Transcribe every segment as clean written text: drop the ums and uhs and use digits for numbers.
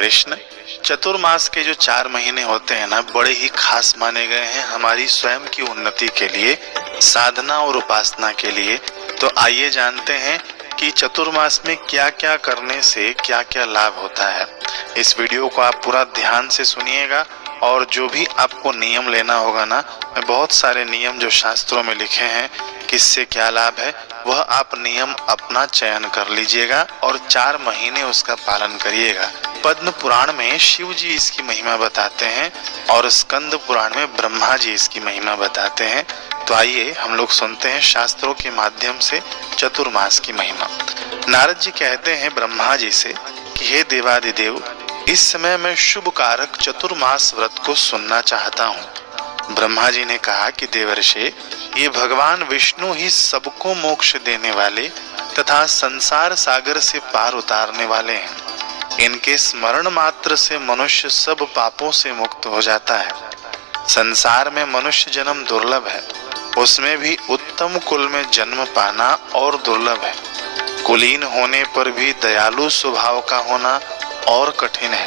कृष्ण, चतुर्मास के जो 4 महीने होते हैं ना, बड़े ही खास माने गए हैं हमारी स्वयं की उन्नति के लिए, साधना और उपासना के लिए। तो आइए जानते हैं कि चतुर्मास में क्या क्या करने से क्या क्या लाभ होता है। इस वीडियो को आप पूरा ध्यान से सुनिएगा और जो भी आपको नियम लेना होगा ना, बहुत सारे नियम जो शास्त्रों में लिखे हैं किससे क्या लाभ है, वह आप नियम अपना चयन कर लीजिएगा और 4 महीने उसका पालन करिएगा। पद्म पुराण में शिव जी इसकी महिमा बताते हैं और स्कंद पुराण में ब्रह्मा जी इसकी महिमा बताते हैं। तो आइए हम लोग सुनते हैं शास्त्रों के माध्यम से चतुर्मास की महिमा। नारद जी कहते हैं ब्रह्मा जी से कि हे देवादिदेव, इस समय मैं शुभ कारक चतुर्मास व्रत को सुनना चाहता हूँ। ब्रह्मा जी ने कहा कि देवर्षि, ये भगवान विष्णु ही सबको मोक्ष देने वाले तथा संसार सागर से पार उतारने वाले हैं। इनके स्मरण मात्र से मनुष्य सब पापों से मुक्त हो जाता है। संसार में मनुष्य जन्म दुर्लभ है, उसमें भी उत्तम कुल में जन्म पाना और दुर्लभ है। कुलीन होने पर भी दयालु स्वभाव का होना और कठिन है।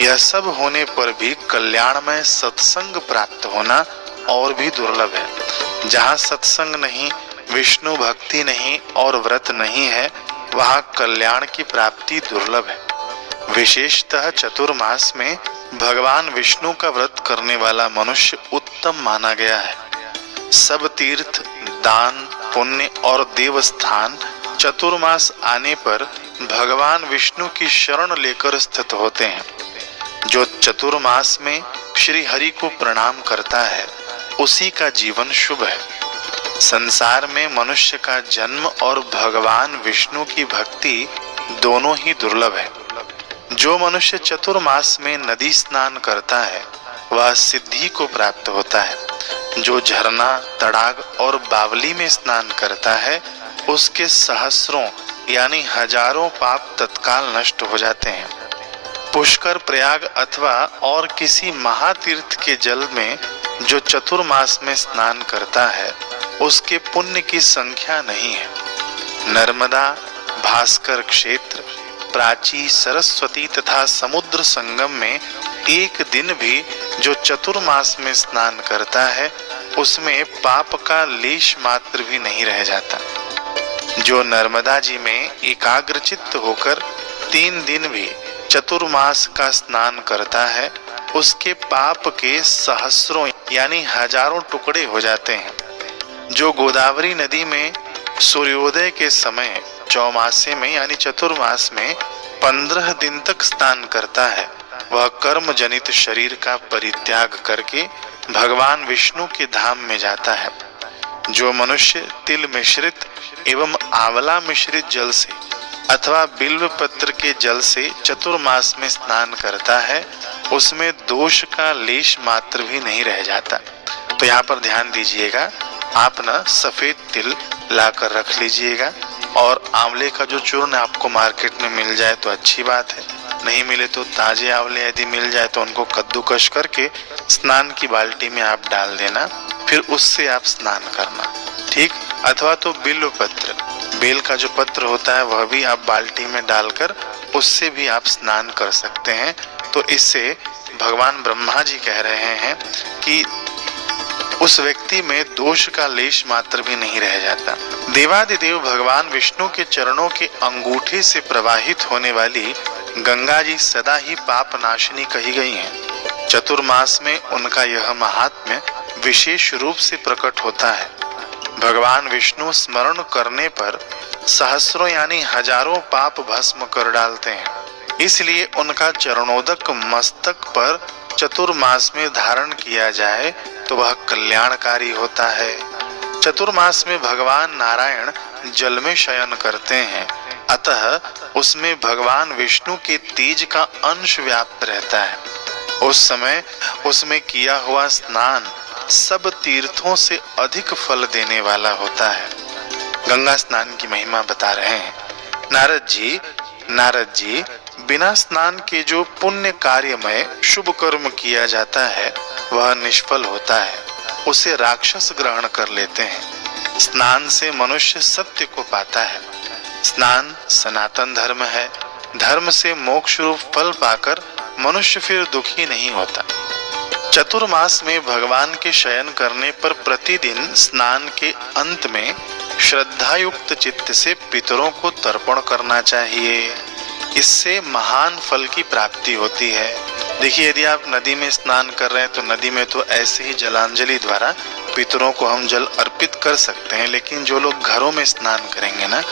यह सब होने पर भी कल्याणमय सत्संग प्राप्त होना और भी दुर्लभ है। जहाँ सत्संग नहीं, विष्णु भक्ति नहीं और व्रत नहीं है, वहाँ कल्याण की प्राप्ति दुर्लभ है। विशेषतः चतुर्मास में भगवान विष्णु का व्रत करने वाला मनुष्य उत्तम माना गया है। सब तीर्थ, दान, पुण्य और देवस्थान चतुर्मास आने पर भगवान विष्णु की शरण लेकर स्थित होते हैं। जो चतुर्मास में श्री हरि को प्रणाम करता है, उसी का जीवन शुभ है। संसार में मनुष्य का जन्म और भगवान विष्णु की भक्ति दोनों ही दुर्लभ है। जो मनुष्य चतुर्मास में नदी स्नान करता है, वह सिद्धि को प्राप्त होता है। जो झरना, तड़ाग और बावली में स्नान करता है, उसके सहस्रों यानी हजारों पाप तत्काल नष्ट हो जाते हैं। पुष्कर, प्रयाग अथवा और किसी महातीर्थ के जल में जो चतुर्मास में स्नान करता है, उसके पुण्य की संख्या नहीं है। नर्मदा, भास्कर क्षेत्र, प्राची, सरस्वती तथा समुद्र संगम में एक दिन भी जो चतुर्मास में स्नान करता है, उसमें पाप का लेश मात्र भी नहीं रह जाता। जो नर्मदा जी में एकाग्रचित्त होकर 3 दिन भी चतुर्मास का स्नान करता है, उसके पाप के सहस्रों यानी हजारों टुकड़े हो जाते हैं। जो गोदावरी नदी में सूर्योदय के समय चौमासे में यानी चतुर्मास में 15 दिन तक स्नान करता है, वह कर्म जनित शरीर का परित्याग करके भगवान विष्णु के धाम में जाता है। जो मनुष्य तिल मिश्रित एवं आंवला मिश्रित जल से अथवा बिल्व पत्र के जल से चतुर्मास में स्नान करता है, उसमें दोष का लेश मात्र भी नहीं रह जाता। तो यहाँ पर ध्यान दीजिएगा, आप ना सफेद तिल लाकर रख लीजिएगा और आंवले का जो चूर्ण आपको मार्केट में मिल जाए तो अच्छी बात है, नहीं मिले तो ताजे आंवले यदि मिल जाए तो उनको कद्दूकस करके स्नान की बाल्टी में आप डाल देना, फिर उससे आप स्नान करना, ठीक। अथवा तो बिल्व पत्र, बेल का जो पत्र होता है, वह भी आप बाल्टी में डालकर उससे भी आप स्नान कर सकते हैं। तो इससे भगवान ब्रह्मा जी कह रहे हैं कि उस व्यक्ति में दोष का लेश मात्र भी नहीं रह जाता। देवादिदेव भगवान विष्णु के चरणों के अंगूठे से प्रवाहित होने वाली गंगा जी सदा ही पाप नाशिनी कही गई हैं। चतुर्मास में उनका यह महात्म्य विशेष रूप से प्रकट होता है। भगवान विष्णु स्मरण करने पर सहस्रों यानी हजारों पाप भस्म कर डालते हैं। इसलिए उनका चरणोदक मस्तक पर चतुर्मास में धारण किया जाए तो वह कल्याणकारी होता है। चतुर्मास में भगवान नारायण जल में शयन करते हैं, अतः उसमें भगवान विष्णु के तेज का अंश व्याप्त रहता है। उस समय उसमें किया हुआ स्नान सब तीर्थों से अधिक फल देने वाला होता है। गंगा स्नान की महिमा बता रहे हैं नारद जी, बिना स्नान के जो पुण्य कार्य में शुभ कर्म किया जाता है, वह निष्फल होता है, उसे राक्षस ग्रहण कर लेते हैं। स्नान से मनुष्य सत्य को पाता है। स्नान सनातन धर्म है। धर्म से मोक्ष रूप फल पाकर मनुष्य फिर दुखी नहीं होता। चतुर्मास में भगवान के शयन करने पर प्रतिदिन स्नान के अंत में श्रद्धायुक्त चित्त से पितरों को तर्पण करना चाहिए। इससे महान फल की प्राप्ति होती है। देखिए, यदि आप नदी में स्नान कर रहे हैं तो नदी में तो ऐसे ही जलांजलि द्वारा पितरों को हम जल अर्पित कर सकते हैं, लेकिन जो लोग घरों में स्नान करेंगे ना,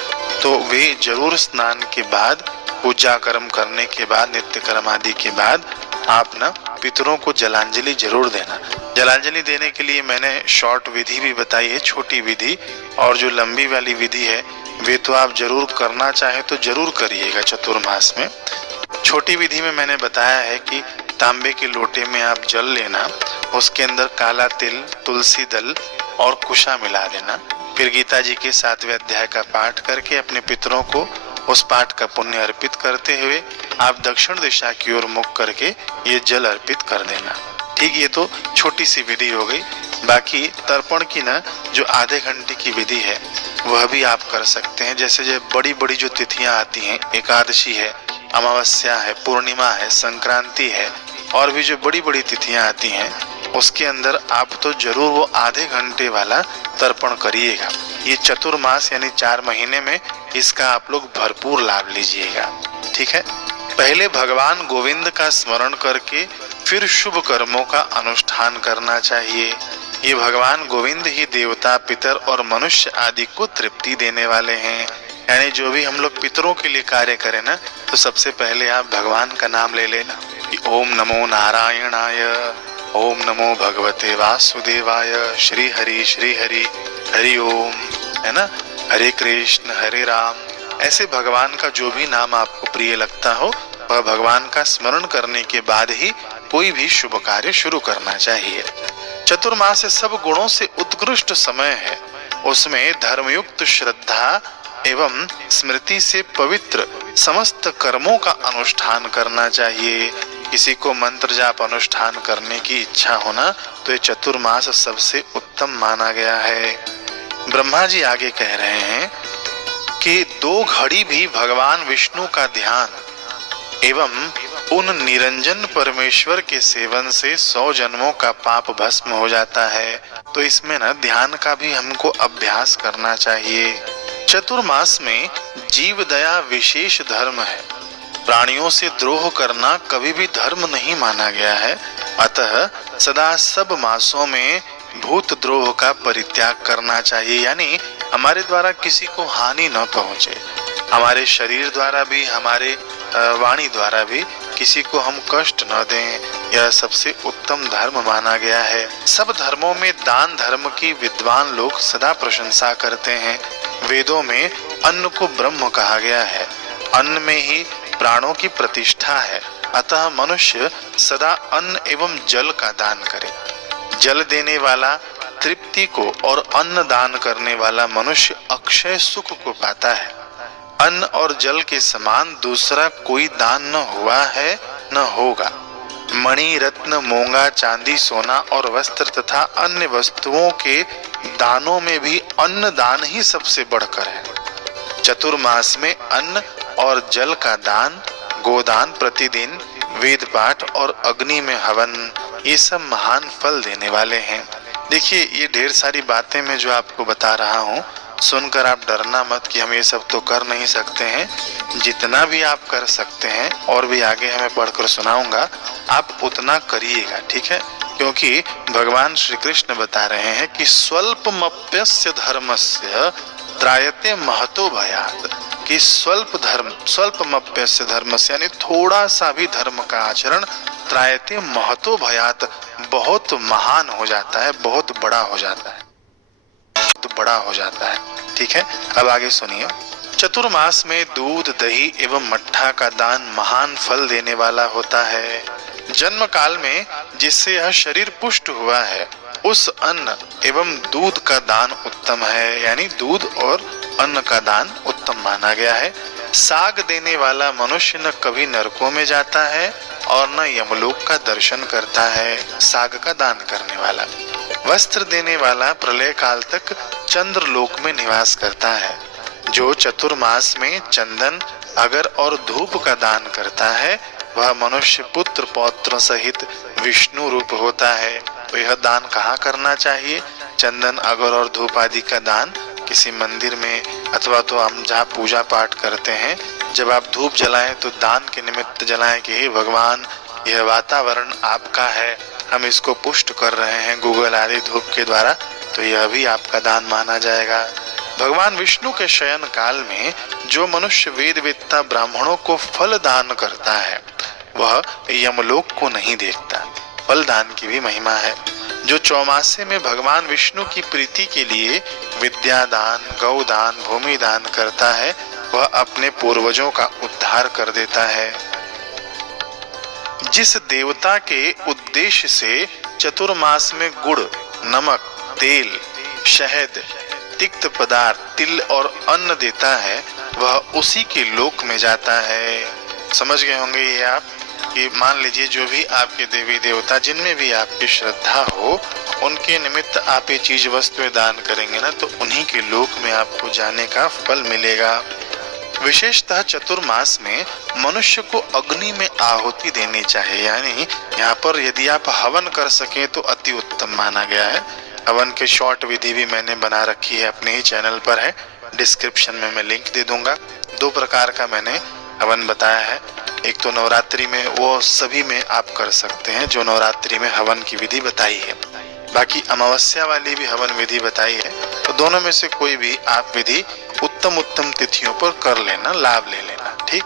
तो वे जरूर स्नान के बाद, पूजा कर्म करने के बाद, नित्य कर्म आदि के बाद आप ना पितरों को जलांजलि जरूर देना। जलांजलि देने के लिए मैंने शॉर्ट विधि भी बताई है, छोटी विधि, और जो लंबी वाली विधि है वे तो आप जरूर करना चाहे तो जरूर करिएगा चतुर्मास में। छोटी विधि में मैंने बताया है कि तांबे के लोटे में आप जल लेना, उसके अंदर काला तिल, तुलसी दल और कुशा मिला देना, फिर गीता जी के 7वें अध्याय का पाठ करके अपने पितरों को उस पाठ का पुण्य अर्पित करते हुए आप दक्षिण दिशा की ओर मुख करके ये जल अर्पित कर देना। ठीक, ये तो छोटी सी विधि हो गई। बाकी तर्पण की ना जो आधे घंटे की विधि है वह भी आप कर सकते हैं। जैसे जो बड़ी बड़ी जो तिथियां आती हैं, एकादशी है, अमावस्या है, पूर्णिमा है, संक्रांति है, और भी जो बड़ी बड़ी तिथियां आती हैं उसके अंदर आप तो जरूर वो आधे घंटे वाला तर्पण करिएगा। ये चतुर्मास यानी 4 महीने में इसका आप लोग भरपूर लाभ लीजिएगा। ठीक है, पहले भगवान गोविंद का स्मरण करके फिर शुभ कर्मों का अनुष्ठान करना चाहिए। ये भगवान गोविंद ही देवता, पितर और मनुष्य आदि को तृप्ति देने वाले हैं। यानी जो भी हम लोग पितरों के लिए कार्य करें ना, तो सबसे पहले आप भगवान का नाम ले लेना कि ओम नमो नारायणाय, ओम नमो भगवते वासुदेवाय, श्री हरि हरि ओम, है ना, हरे कृष्ण हरे राम। ऐसे भगवान का जो भी नाम आपको प्रिय लगता हो वह भगवान का स्मरण करने के बाद ही कोई भी शुभ कार्य शुरू करना चाहिए। चतुर्मास सब गुणों से उत्कृष्ट समय है। उसमें धर्मयुक्त श्रद्धा एवं स्मृति से पवित्र समस्त कर्मों का अनुष्ठान करना चाहिए। किसी को मंत्र जाप अनुष्ठान करने की इच्छा होना तो ये चतुर्मास सबसे उत्तम माना गया है। ब्रह्मा जी आगे कह रहे हैं कि 2 घड़ी भी भगवान विष्णु का ध्यान एवं उन निरंजन परमेश्वर के सेवन से 100 जन्मों का पाप भस्म हो जाता है। तो इसमें ना ध्यान का भी हमको अभ्यास करना चाहिए। चतुर्मास में जीव दया विशेष धर्म है। प्राणियों से द्रोह करना कभी भी धर्म नहीं माना गया है। अतः सदा सब मासों में भूत द्रोह का परित्याग करना चाहिए, यानी हमारे द्वारा किसी को हानि न पहुंचे। हमारे शरीर द्वारा भी, हमारे वाणी द्वारा भी किसी को हम कष्ट न दें। यह सबसे उत्तम धर्म माना गया है। सब धर्मों में दान धर्म की विद्वान लोग सदा प्रशंसा करते हैं। वेदों में अन्न को ब्रह्म कहा गया है। अन्न में ही प्राणों की प्रतिष्ठा है। अतः मनुष्य सदा अन्न एवं जल का दान करे। जल देने वाला तृप्ति को और अन्न दान करने वाला मनुष्य अक्षय सुख को पाता है। अन्न और जल के समान दूसरा कोई दान न हुआ है न होगा। मणि, रत्न, मोंगा, चांदी, सोना और वस्त्र तथा अन्य वस्तुओं के दानों में भी अन्न दान ही सबसे बढ़कर है। चतुर्मास में अन्न और जल का दान, गोदान, प्रतिदिन वेद पाठ और अग्नि में हवन, ये सब महान फल देने वाले हैं। देखिए, ये ढेर सारी बातें मैं जो आपको बता रहा हूँ, सुनकर आप डरना मत कि हम ये सब तो कर नहीं सकते हैं। जितना भी आप कर सकते हैं और भी आगे हमें पढ़कर सुनाऊंगा, आप उतना करिएगा। ठीक है, क्योंकि भगवान श्री कृष्ण बता रहे हैं कि स्वल्पमप्यस्य धर्मस्य त्रायते महतो भयात्, कि स्वल्पमप्यस्य धर्मस्य यानी थोड़ा सा भी धर्म का आचरण, त्रायते महतो भयात्, बहुत महान हो जाता है, बहुत बड़ा हो जाता है, तो बड़ा हो जाता है। ठीक है, अब आगे सुनिए। चतुर्मास में दूध, दही एवं मट्ठा का दान महान फल देने वाला होता है। जन्म काल में जिससे यह शरीर पुष्ट हुआ है, उस अन्न एवं दूध का दान उत्तम है, यानी दूध और अन्न का दान उत्तम माना गया है। साग देने वाला मनुष्य न कभी नरकों में जाता है और न यमलोक का दर्शन करता है। साग का दान करने वाला। वस्त्र देने वाला प्रलय काल तक चंद्र लोक में निवास करता है। जो चतुर्मास में चंदन, अगर और धूप का दान करता है वह मनुष्य पुत्र पौत्र सहित विष्णु रूप होता है। तो यह दान कहाँ करना चाहिए? चंदन, अगर और धूप आदि का दान किसी मंदिर में, अथवा तो हम जहाँ पूजा पाठ करते हैं, जब आप धूप जलाएं तो दान के निमित्त जलाएं कि हे भगवान, यह वातावरण आपका है, हम इसको पुष्ट कर रहे हैं गूगल आदि धूप के द्वारा, तो यह भी आपका दान माना जाएगा। भगवान विष्णु के शयन काल में जो मनुष्य वेद वेत्ता ब्राह्मणों को फल दान करता है वह यमलोक को नहीं देखता। फल दान की भी महिमा है। जो चौमासे में भगवान विष्णु की प्रीति के लिए विद्या दान, गौ दान, भूमि दान करता है वह अपने पूर्वजों का उद्धार कर देता है। जिस देवता के उद्देश्य से चतुर्मास में गुड़, नमक, तेल, शहद, तिक्त पदार्थ, तिल और अन्न देता है वह उसी के लोक में जाता है। समझ गए होंगे ये आप कि मान लीजिए जो भी आपके देवी देवता, जिनमें भी आपकी श्रद्धा हो, उनके निमित्त आप ये चीज वस्तुएं दान करेंगे ना, तो उन्हीं के लोक में आपको जाने का फल मिलेगा। विशेषतः चतुर्मास में मनुष्य को अग्नि में आहुति देनी चाहिए, यानी यहाँ पर यदि आप हवन कर सके तो अति उत्तम माना गया है। हवन के शॉर्ट विधि भी मैंने बना रखी है, अपने ही चैनल पर है, डिस्क्रिप्शन में मैं लिंक दे दूंगा। 2 प्रकार का मैंने हवन बताया है। एक तो नवरात्रि में, वो सभी में आप कर सकते हैं जो नवरात्रि में हवन की विधि बताई है, बाकी अमावस्या वाली भी हवन विधि बताई है। तो दोनों में से कोई भी आप विधि उत्तम उत्तम तिथियों पर कर लेना, लाभ ले लेना। ठीक।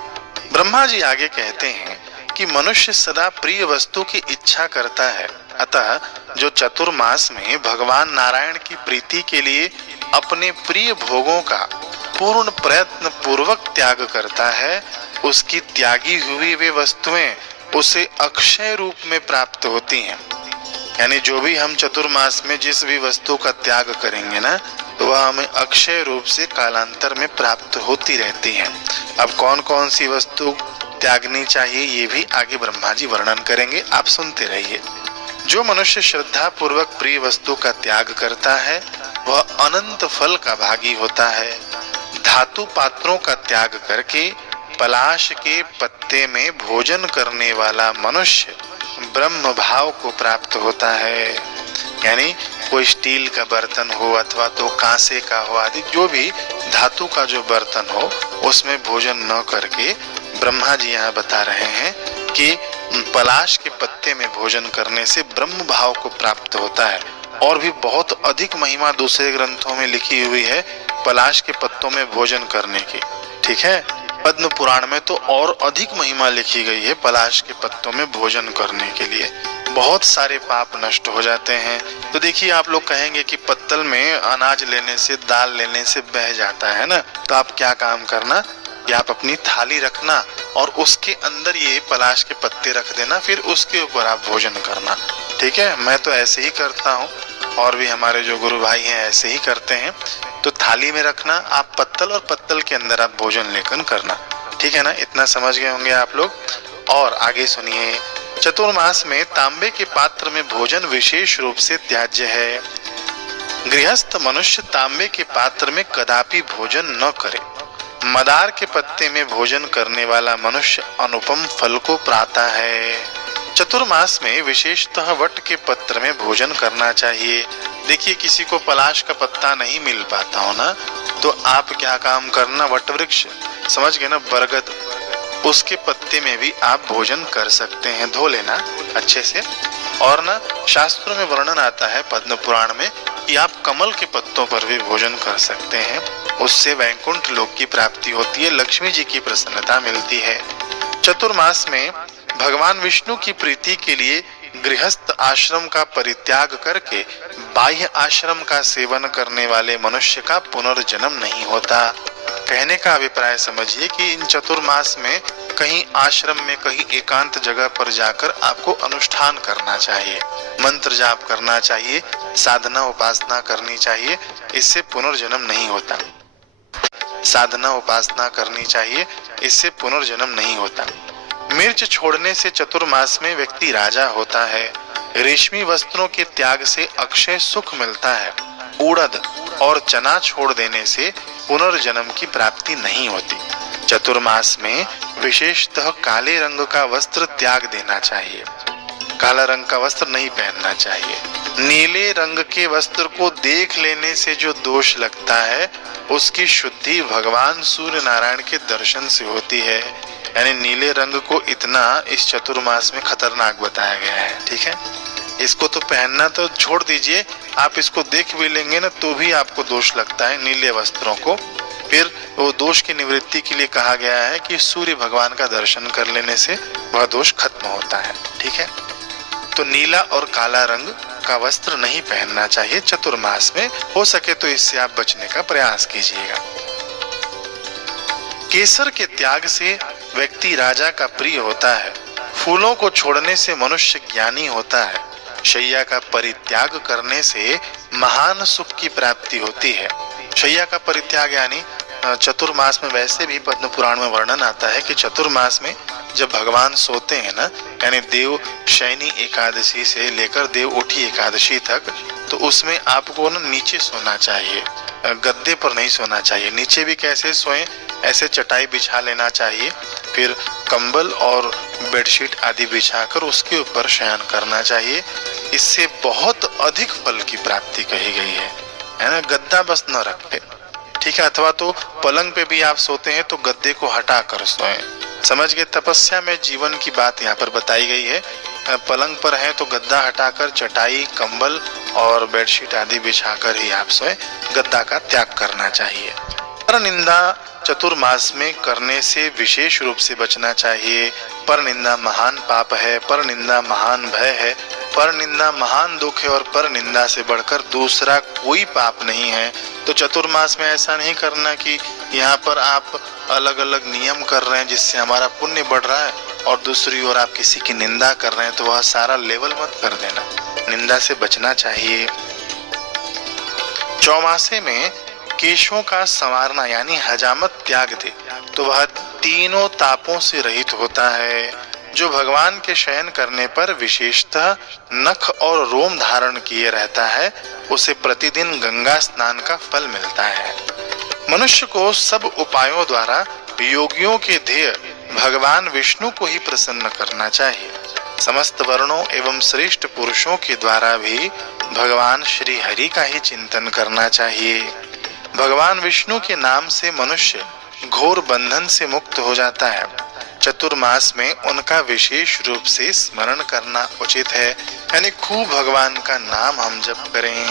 ब्रह्मा जी आगे कहते हैं कि मनुष्य सदा प्रिय वस्तु की इच्छा करता है, अतः जो चतुर्मास में भगवान नारायण की प्रीति के लिए अपने प्रिय भोगों का पूर्ण प्रयत्न पूर्वक त्याग करता है, उसकी त्यागी हुई वे वस्तुएं उसे अक्षय रूप में प्राप्त होती हैं। यानी जो भी हम चतुर्मास में जिस भी वस्तु का त्याग करेंगे ना, तो वह हमें अक्षय रूप से कालांतर में प्राप्त होती रहती हैं। अब कौन कौन सी वस्तु त्यागनी चाहिए ये भी आगे ब्रह्मा जी वर्णन करेंगे, आप सुनते रहिए। जो मनुष्य श्रद्धा पूर्वक प्रिय वस्तु का त्याग करता है वह अनंत फल का भागी होता है। धातु पात्रों का त्याग करके पलाश के पत्ते में भोजन करने वाला मनुष्य ब्रह्म भाव को प्राप्त होता है। यानी कोई स्टील का बर्तन हो अथवा तो कांसे का हो आदि, जो भी धातु का जो बर्तन हो उसमें भोजन न करके ब्रह्मा जी यहाँ बता रहे हैं कि पलाश के पत्ते में भोजन करने से ब्रह्म भाव को प्राप्त होता है। और भी बहुत अधिक महिमा दूसरे ग्रंथों में लिखी हुई है पलाश के पत्तों में भोजन करने की। ठीक है, पद्म पुराण में तो और अधिक महिमा लिखी गई है पलाश के पत्तों में भोजन करने के लिए। बहुत सारे पाप नष्ट हो जाते हैं। तो देखिए, आप लोग कहेंगे कि पत्तल में अनाज लेने से, दाल लेने से बह जाता है ना, तो आप क्या काम करना कि आप अपनी थाली रखना और उसके अंदर ये पलाश के पत्ते रख देना, फिर उसके ऊपर आप भोजन करना। ठीक है, मैं तो ऐसे ही करता हूँ और भी हमारे जो गुरु भाई हैं ऐसे ही करते हैं। तो थाली में रखना आप पत्तल और पत्तल के अंदर आप भोजन लेकर करना। ठीक है ना, इतना समझ गए होंगे आप लोग। और आगे सुनिए, चतुर्मास में तांबे के पात्र में भोजन विशेष रूप से त्याज्य है। गृहस्थ मनुष्य तांबे के पात्र में कदापि भोजन न करे। मदार के पत्ते में भोजन करने वाला मनुष्य अनुपम फल को पाता है। चतुर्मास में विशेषतः वट के पत्र में भोजन करना चाहिए। देखिए, किसी को पलाश का पत्ता नहीं मिल पाता हो ना, तो आप क्या काम करना, वट वृक्ष समझ गए ना, बरगद, उसके पत्ते में भी आप भोजन कर सकते हैं। धो लेना अच्छे से। और ना, शास्त्रों में वर्णन आता है पद्म पुराण में कि आप कमल के पत्तों पर भी भोजन कर सकते हैं। उससे वैकुंठ लोक की प्राप्ति होती है, लक्ष्मी जी की प्रसन्नता मिलती है। चतुर्मास में भगवान विष्णु की प्रीति के लिए गृहस्थ आश्रम का परित्याग करके बाह्य आश्रम का सेवन करने वाले मनुष्य का पुनर्जन्म नहीं होता। कहने का अभिप्राय समझिए कि इन चतुर्मास में कहीं आश्रम में, कहीं एकांत जगह पर जाकर आपको अनुष्ठान करना चाहिए, मंत्र जाप करना चाहिए, साधना उपासना करनी चाहिए। इससे पुनर्जन्म नहीं होता। साधना उपासना करनी चाहिए, इससे पुनर्जन्म नहीं होता। मिर्च छोड़ने से चतुर्मास में व्यक्ति राजा होता है। रेशमी वस्त्रों के त्याग से अक्षय सुख मिलता है। उड़द और चना छोड़ देने से पुनर्जन्म की प्राप्ति नहीं होती। चतुर्मास में विशेषतः काले रंग का वस्त्र त्याग देना चाहिए। काला रंग का वस्त्र नहीं पहनना चाहिए। नीले रंग के वस्त्र को देख लेने से जो दोष लगता है उसकी शुद्धि भगवान सूर्य नारायण के दर्शन से होती है। यानी नीले रंग को इतना इस चतुर्मास में खतरनाक बताया गया है। ठीक है, इसको तो पहनना तो छोड़ दीजिए, आप इसको देख भी लेंगे ना तो भी आपको दोष लगता है नीले वस्त्रों को। फिर वो दोष की निवृत्ति के लिए कहा गया है कि सूर्य भगवान का दर्शन कर लेने से वह दोष खत्म होता है। ठीक है, तो नीला और काला रंग का वस्त्र नहीं पहनना चाहिए चतुर्मास में। हो सके तो इससे आप बचने का प्रयास कीजिएगा। केसर के त्याग से व्यक्ति राजा का प्रिय होता है। फूलों को छोड़ने से मनुष्य ज्ञानी होता है। शैया का परित्याग करने से महान सुख की प्राप्ति होती है। शैया का परित्याग यानी चतुर्मास में वैसे भी पद्म पुराण में वर्णन आता है कि चतुर्मास में जब भगवान सोते हैं ना, यानी देव शयनी एकादशी से लेकर देव उठी एकादशी तक, तो उसमें आपको ना नीचे सोना चाहिए, गद्दे पर नहीं सोना चाहिए। नीचे भी कैसे सोएं, ऐसे चटाई बिछा लेना चाहिए, फिर कंबल और बेडशीट आदि बिछाकर उसके ऊपर शयन करना चाहिए। इससे बहुत अधिक फल की प्राप्ति कही गई है ना। गद्दा बस न रखे, ठीक है। अथवा तो पलंग पे भी आप सोते हैं तो गद्दे को हटा कर सोएं। समझ गए, तपस्या में जीवन की बात यहाँ पर बताई गई है। पलंग पर है तो गद्दा हटाकर चटाई, कंबल और बेडशीट आदि बिछाकर ही आप सोएं। गद्दा का त्याग करना चाहिए। पर निंदा चतुर्मास में करने से विशेष रूप से बचना चाहिए। पर निंदा महान पाप है, पर निंदा महान भय है, पर निंदा महान दुख है और पर निंदा से बढ़कर दूसरा कोई पाप नहीं है। तो चतुर्मास में ऐसा नहीं करना कि यहाँ पर आप अलग अलग नियम कर रहे हैं जिससे हमारा पुण्य बढ़ रहा है और दूसरी ओर आप किसी की निंदा कर रहे हैं, तो वह सारा लेवल मत कर देना। निंदा से बचना चाहिए। चौमासे में केशों का संवारना यानी हजामत त्याग दे तो वह तीनों तापों से रहित होता है। जो भगवान के शयन करने पर विशेषतः नख और रोम धारण किए रहता है उसे प्रतिदिन गंगा स्नान का फल मिलता है। मनुष्य को सब उपायों द्वारा योगियों के ध्येय भगवान विष्णु को ही प्रसन्न करना चाहिए। समस्त वर्णों एवं श्रेष्ठ पुरुषों के द्वारा भी भगवान श्री हरि का ही चिंतन करना चाहिए। भगवान विष्णु के नाम से मनुष्य घोर बंधन से मुक्त हो जाता है। चतुर्मास में उनका विशेष रूप से स्मरण करना उचित है, यानी खूब भगवान का नाम हम जप करें।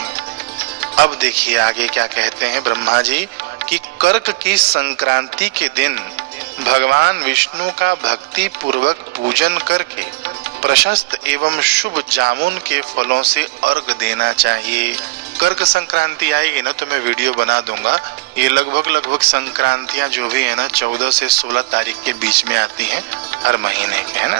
अब देखिए आगे क्या कहते हैं ब्रह्मा जी कि कर्क की संक्रांति के दिन भगवान विष्णु का भक्ति पूर्वक पूजन करके प्रशस्त एवं शुभ जामुन के फलों से अर्घ देना चाहिए। कर्क संक्रांति आएगी ना तो मैं वीडियो बना दूंगा। ये लगभग संक्रांतियां जो भी है ना 14 से 16 तारीख के बीच में आती हैं हर महीने के, है ना।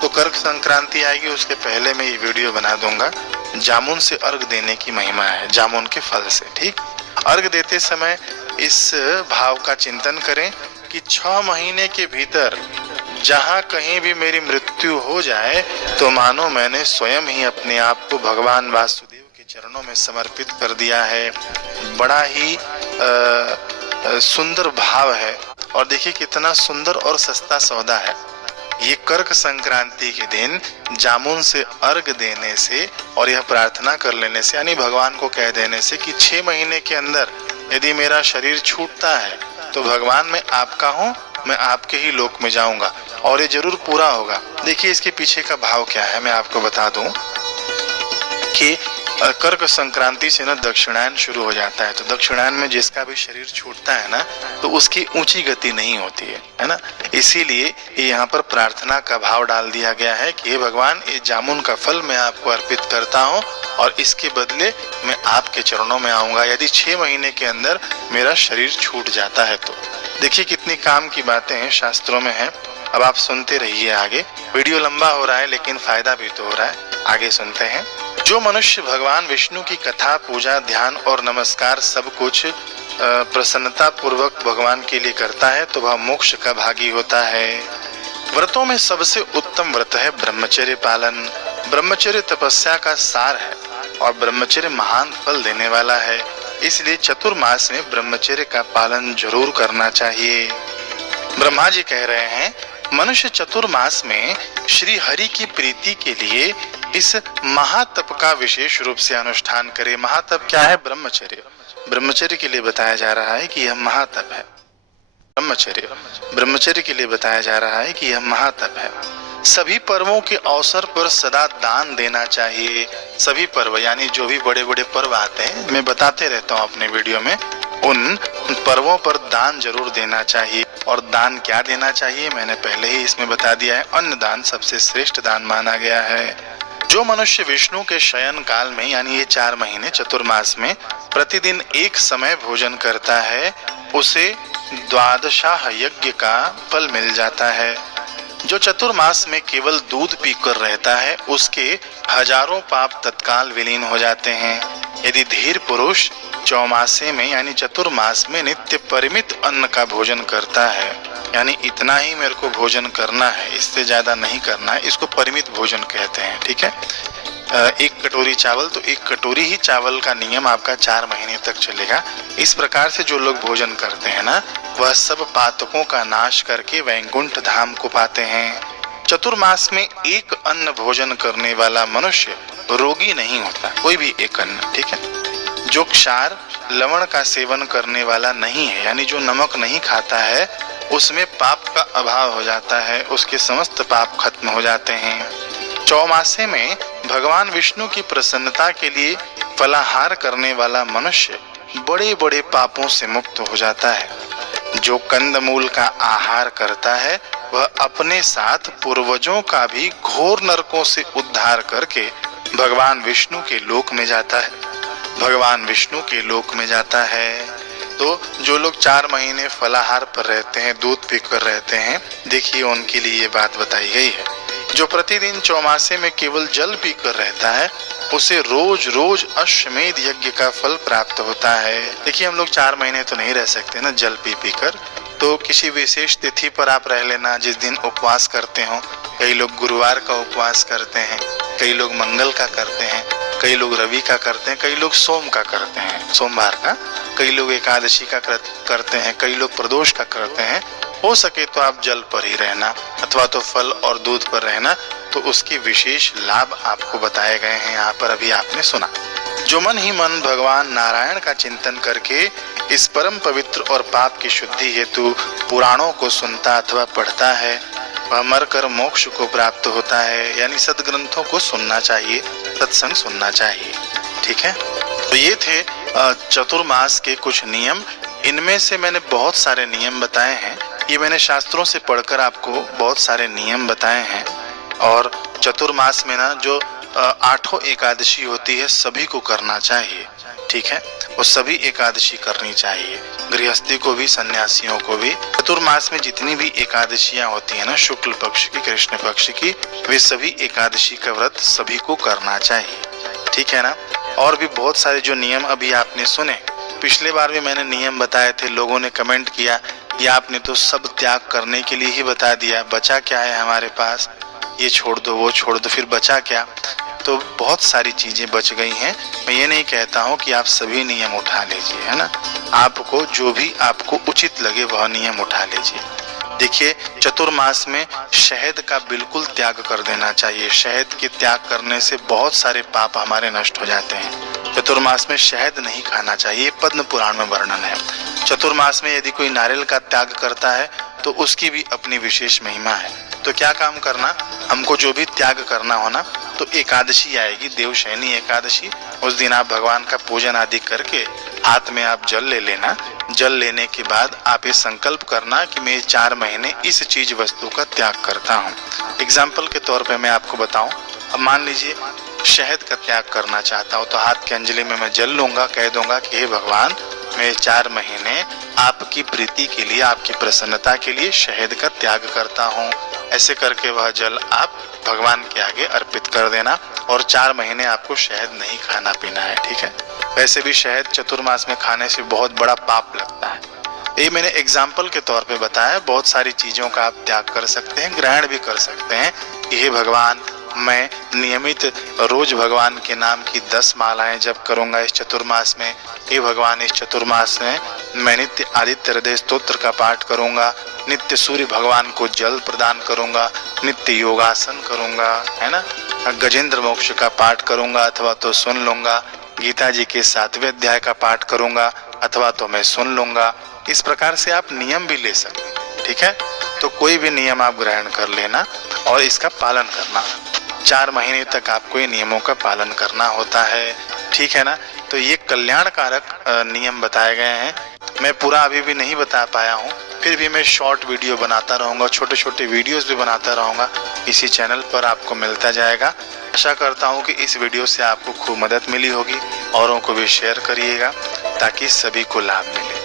तो कर्क संक्रांति आएगी उसके पहले मैं ये वीडियो बना दूंगा। जामुन से अर्घ देने की महिमा है, जामुन के फल से। ठीक, अर्घ देते समय इस भाव का चिंतन करें कि 6 महीने के भीतर जहाँ कहीं भी मेरी मृत्यु हो जाए तो मानो मैंने स्वयं ही अपने आप को भगवान वासुदेव के चरणों में समर्पित कर दिया है। बड़ा ही सुंदर भाव है और देखिए कितना सुंदर और सस्ता सौदा है। ये कर्क संक्रांति के दिन जामुन से अर्घ देने से और यह प्रार्थना कर लेने से, यानी भगवान को कह देने से कि 6 महीने के अंदर यदि मेरा शरीर छूटता है तो भगवान मैं आपका हूँ, मैं आपके ही लोक में जाऊंगा और ये जरूर पूरा होगा। देखिए इसके पीछे का भाव क्या है मैं आपको बता दूं कि कर्क संक्रांति से ना दक्षिणायन शुरू हो जाता है। तो दक्षिणायन में जिसका भी शरीर छूटता है ना तो उसकी ऊंची गति नहीं होती है ना। इसीलिए यहाँ पर प्रार्थना का भाव डाल दिया गया है कि हे भगवान ये जामुन का फल मैं आपको अर्पित करता हूँ और इसके बदले मैं आपके चरणों में आऊंगा यदि 6 महीने के अंदर मेरा शरीर छूट जाता है तो। देखिए कितनी काम की बातें हैं, शास्त्रों में हैं। अब आप सुनते रहिए आगे। वीडियो लंबा हो रहा है लेकिन फायदा भी तो हो रहा है। आगे सुनते हैं। जो मनुष्य भगवान विष्णु की कथा, पूजा, ध्यान और नमस्कार सब कुछ प्रसन्नता पूर्वक भगवान के लिए करता है तो वह मोक्ष का भागी होता है। व्रतों में सबसे उत्तम व्रत है ब्रह्मचर्य पालन। ब्रह्मचर्य तपस्या का सार है और ब्रह्मचर्य महान फल देने वाला है। इसलिए चतुर्मास में ब्रह्मचर्य का पालन जरूर करना चाहिए। ब्रह्मा जी कह रहे हैं, मनुष्य चतुर्मास में श्री हरि की प्रीति के लिए इस महातप का विशेष रूप से अनुष्ठान करे। महातप क्या है? ब्रह्मचर्य। ब्रह्मचर्य के लिए बताया जा रहा है कि यह महातप है। ब्रह्मचर्य, ब्रह्मचर्य के लिए बताया जा रहा है कि यह महातप है। सभी पर्वों के अवसर पर सदा दान देना चाहिए। सभी पर्व यानी जो भी बड़े बड़े पर्व आते हैं, मैं बताते रहता हूँ अपने वीडियो में, उन पर्वों पर दान जरूर देना चाहिए। और दान क्या देना चाहिए मैंने पहले ही इसमें बता दिया है। अन्न दान सबसे श्रेष्ठ दान माना गया है। जो मनुष्य विष्णु के शयन काल में यानी ये 4 महीने चतुर्मास में प्रतिदिन एक समय भोजन करता है, उसे द्वादशाह यज्ञ का फल मिल जाता है। जो चतुर्मास में केवल दूध पीकर रहता है, उसके हजारों पाप तत्काल विलीन हो जाते हैं। यदि धीर पुरुष चौमासे में यानी चतुर्मास में नित्य परिमित अन्न का भोजन करता है, यानी इतना ही मेरे को भोजन करना है, इससे ज्यादा नहीं करना है, इसको परिमित भोजन कहते हैं। ठीक है, 1 कटोरी चावल, तो 1 कटोरी ही चावल का नियम आपका 4 महीने तक चलेगा। इस प्रकार से जो लोग भोजन करते हैं ना, वह सब पातकों का नाश करके वैकुंठ धाम को पाते हैं। चतुर्मास में एक अन्न भोजन करने वाला मनुष्य रोगी नहीं होता, कोई भी एक अन्न। ठीक है, जो क्षार लवण का सेवन करने वाला नहीं है, यानी जो नमक नहीं खाता है, उसमें पाप का अभाव हो जाता है, उसके समस्त पाप खत्म हो जाते हैं। चौमासे में भगवान विष्णु की प्रसन्नता के लिए फलाहार करने वाला मनुष्य बड़े बड़े पापों से मुक्त हो जाता है। जो कंदमूल का आहार करता है, वह अपने साथ पूर्वजों का भी घोर नरकों से उद्धार करके भगवान विष्णु के लोक में जाता है। भगवान विष्णु के लोक में जाता है। तो जो लोग 4 महीने फलाहार पर रहते हैं, दूध पीकर रहते हैं, देखिए उनके लिए ये बात बताई गई है। जो प्रतिदिन चौमासे में केवल जल पीकर रहता है, उसे रोज रोज अश्वमेध यज्ञ का फल प्राप्त होता है। देखिए हम लोग 4 महीने तो नहीं रह सकते ना जल पी पी कर, तो किसी विशेष तिथि पर आप रह लेना जिस दिन उपवास करते हो। कई लोग गुरुवार का उपवास करते हैं, कई लोग मंगल का करते हैं, कई लोग रवि का करते हैं, कई लोग सोम का करते हैं, सोमवार का, कई लोग एकादशी का करते हैं, कई लोग प्रदोष का करते हैं। हो सके तो आप जल पर ही रहना अथवा तो फल और दूध पर रहना, तो उसके विशेष लाभ आपको बताए गए हैं यहाँ पर, अभी आपने सुना। जो मन ही मन भगवान नारायण का चिंतन करके इस परम पवित्र और पाप की शुद्धि हेतु पुराणों को सुनता अथवा पढ़ता है, वह मरकर मोक्ष को प्राप्त होता है। यानी सदग्रंथों को सुनना चाहिए, सत्संग सुनना चाहिए। ठीक है, तो ये थे चतुर्मास के कुछ नियम। इनमें से मैंने बहुत सारे नियम बताए हैं, ये मैंने शास्त्रों से पढ़कर आपको बहुत सारे नियम बताए हैं। और चतुर्मास में ना जो 8 एकादशी होती है, सभी को करना चाहिए। ठीक है, वो सभी एकादशी करनी चाहिए, गृहस्थी को भी, सन्यासियों को भी। चतुर्मास में जितनी भी एकादशियां होती है ना, शुक्ल पक्ष की, कृष्ण पक्ष की, वे सभी एकादशी का व्रत सभी को करना चाहिए। ठीक है ना। और भी बहुत सारे जो नियम अभी आपने सुने, पिछले बार भी मैंने नियम बताए थे, लोगों ने कमेंट किया कि आपने तो सब त्याग करने के लिए ही बता दिया, बचा क्या है हमारे पास, ये छोड़ दो वो छोड़ दो, फिर बचा क्या। तो बहुत सारी चीजें बच गई हैं। मैं ये नहीं कहता हूँ कि आप सभी नियम उठा लीजिए, है ना, आपको जो भी आपको उचित लगे वह नियम उठा लीजिए। देखिए चतुर्मास में शहद का बिल्कुल त्याग कर देना चाहिए। शहद के त्याग करने से बहुत सारे पाप हमारे नष्ट हो जाते हैं। चतुर्मास में शहद नहीं खाना चाहिए, पद्म पुराण में वर्णन है। चतुर्मास में यदि कोई नारियल का त्याग करता है तो उसकी भी अपनी विशेष महिमा है। तो क्या काम करना, हमको जो भी त्याग करना हो ना, तो एकादशी आएगी, देवशयनी एकादशी, उस दिन आप भगवान का पूजन आदि करके हाथ में आप जल ले लेना। जल लेने के बाद आप ये संकल्प करना कि मैं 4 महीने इस चीज वस्तु का त्याग करता हूँ। एग्जाम्पल के तौर पे मैं आपको बताऊं, अब मान लीजिए शहद का त्याग करना चाहता हूँ, तो हाथ की अंजलि में मैं जल लूंगा, कह दूंगा कि हे भगवान, मैं 4 महीने आपकी प्रीति के लिए, आपकी प्रसन्नता के लिए शहद का त्याग करता हूँ। ऐसे करके वह जल आप भगवान के आगे अर्पित कर देना, और 4 महीने आपको शहद नहीं खाना पीना है। ठीक है, वैसे भी शहद चतुर्मास में खाने से बहुत बड़ा पाप लगता है। ये मैंने एग्जाम्पल के तौर पे बताया। बहुत सारी चीजों का आप त्याग कर सकते हैं, ग्रहण भी कर सकते हैं कि हे भगवान, मैं नियमित रोज भगवान के नाम की 10 मालाएं जप करूंगा इस चतुर्मास में, हे भगवान, इस चतुर्मास में मैं नित्य आदित्य हृदय स्तोत्र का पाठ करूंगा, नित्य सूर्य भगवान को जल प्रदान करूंगा, नित्य योगासन करूंगा, है ना, गजेंद्र मोक्ष का पाठ करूंगा अथवा तो सुन लूंगा, गीता जी के 7वें अध्याय का पाठ करूंगा अथवा तो मैं सुन लूंगा। इस प्रकार से आप नियम भी ले सकते हैं, ठीक है। तो कोई भी नियम आप ग्रहण कर लेना और इसका पालन करना। 4 महीने तक आपको ये नियमों का पालन करना होता है, ठीक है ना। तो ये कल्याणकारक नियम बताए गए हैं। मैं पूरा अभी भी नहीं बता पाया हूँ, फिर भी मैं शॉर्ट वीडियो बनाता रहूँगा, छोटे छोटे वीडियोस भी बनाता रहूँगा, इसी चैनल पर आपको मिलता जाएगा। आशा करता हूँ कि इस वीडियो से आपको खूब मदद मिली होगी। औरों को भी शेयर करिएगा ताकि सभी को लाभ मिले।